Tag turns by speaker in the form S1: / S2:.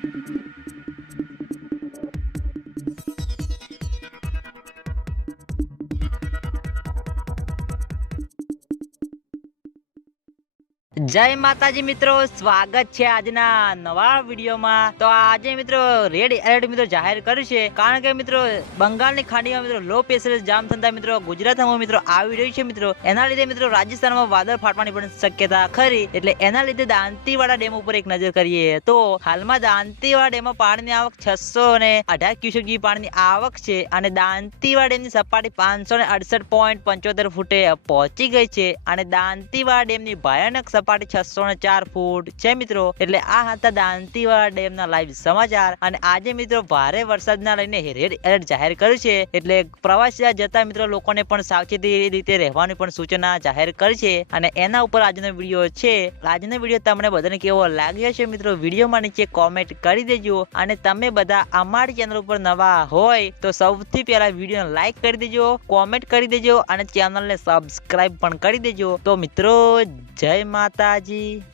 S1: Thank you. જય માતાજી મિત્રો, સ્વાગત છે આજના નવા વિડીયોમાં. તો આજે મિત્રો રેડ એલર્ટ મિત્રો જાહેર કર્યું છે. કારણ કે મિત્રો, બંગાળની ખાડીમાં મિત્રો લો પ્રેશર જામ થતા મિત્રો ગુજરાતમાં મિત્રો આવી રહ્યું છે મિત્રો. એના લીધે મિત્રો રાજસ્થાનમાં વાદળ ફાટવાની પણ શક્યતા ખરી. એટલે એના લીધે દાંતીવાડા ડેમ ઉપર એક નજર કરીએ તો હાલમાં દાંતીવાડા ડેમમાં પાણીની આવક છસો ને અઢાર ક્યુસેક જેવી પાણીની આવક છે અને દાંતીવાડા ડેમની સપાટી પાંચસો ને અડસઠ પોઈન્ટ પંચોતેર ફૂટે પહોંચી ગઈ છે. અને દાંતીવાડા ડેમની ભયાનક સપાટી છસો ને ચાર ફૂટ. છે મિત્રો, એટલે આ હતા દાંતીવાડા ડેમના લાઈવ સમાચાર. અને આજે મિત્રો, ભારે વરસાદના લઈને રેડ એલર્ટ જાહેર કર્યું છે. એટલે પ્રવાસી જતા મિત્રો, લોકોને પણ સાવચેતી રીતે રહેવાની પણ સૂચના જાહેર કરી છે. અને એના ઉપર આજનો વીડિયો છે. આજનો વીડિયો તમને બધાને કેવો લાગ્યો છે મિત્રો, વિડીયોમાં નીચે કોમેન્ટ કરી દેજો. અને તમે બધા અમારી ચેનલ ઉપર નવા હોય, તો સૌથી પહેલા વીડિયો લાઈક કરી દેજો કોમેન્ટ કરી દેજો, અને ચેનલને સબસ્ક્રાઇબ પણ કરી દેજો. તો મિત્રો, જય માતાજી